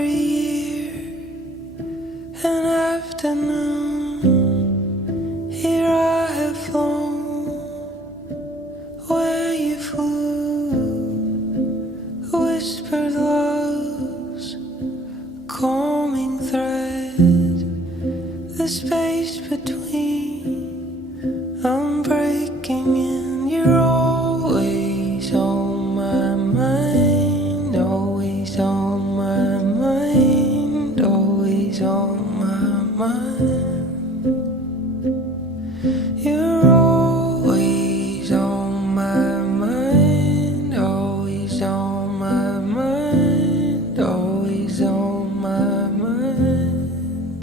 every year, an afternoon, here I have flown where you flew, whispered love's calming thread, the space between, I'm breaking in, you're always on my mind, always on my mind, always on my mind. You're always on my mind, always on my mind, always on my mind.